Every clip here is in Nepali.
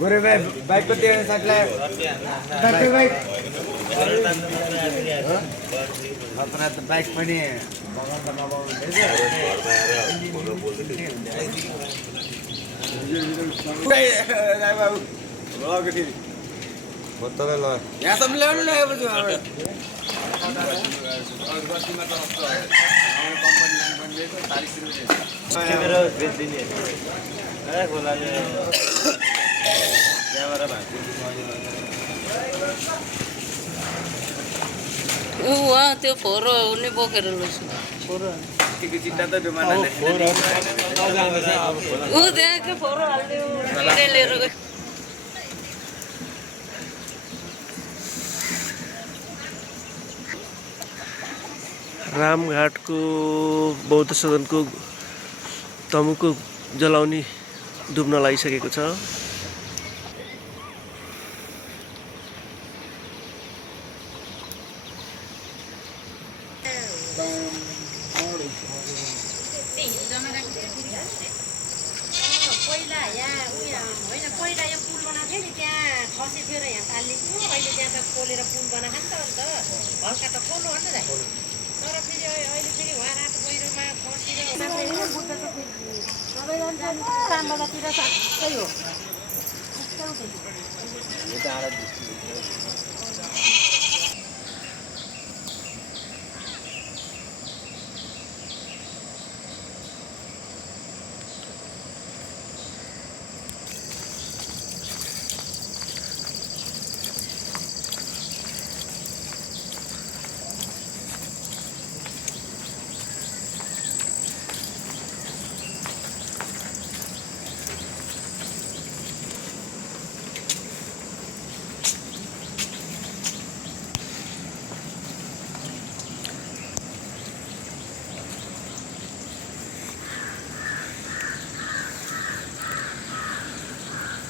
गोरे भाइ बाइकको त्यो साथीलाई बाइक अपना त बाइक पनि बगाउँदा यहाँसम्म ल्याउनु लगाएपछि त्यो फोरो उसले बोकेर लैछु चिट्टा त ऊ त्यहाँको फोरो हालिदियो लिएर गयो। रामघाटको बौद्ध सदनको तमुको जलाउने डुब्न लागिसकेको छ। पहिला यो पुल बनाएको थियो नि त्यहाँ खसेथ्यो र यहाँ पाल्ने थियो अहिले त्यहाँ त खोलेर पुल बनाएको नि त अन्त हल्का त खोल्नु हो नि त तर फेरि अहिले फेरि उहाँ रातो पहिरोमा खसेर रामबगातिर सबै हो।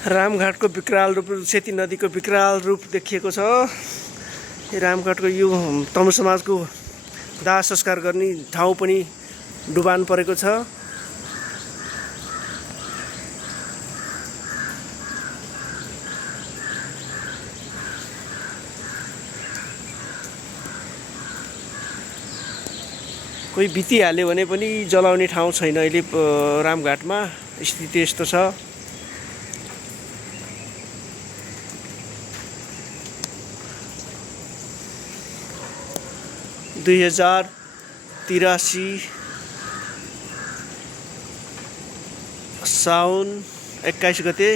रामघाटको विकराल रूप, सेती नदीको विकराल रूप देखिएको छ। रामघाटको यो तमु समाजको दाह संस्कार गर्ने ठाउँ पनि डुबान परेको छ। कोही बितिहाल्यो भने पनि जलाउने ठाउँ छैन। अहिले रामघाटमा स्थिति यस्तो छ। दुई 2083 साउन 21 गते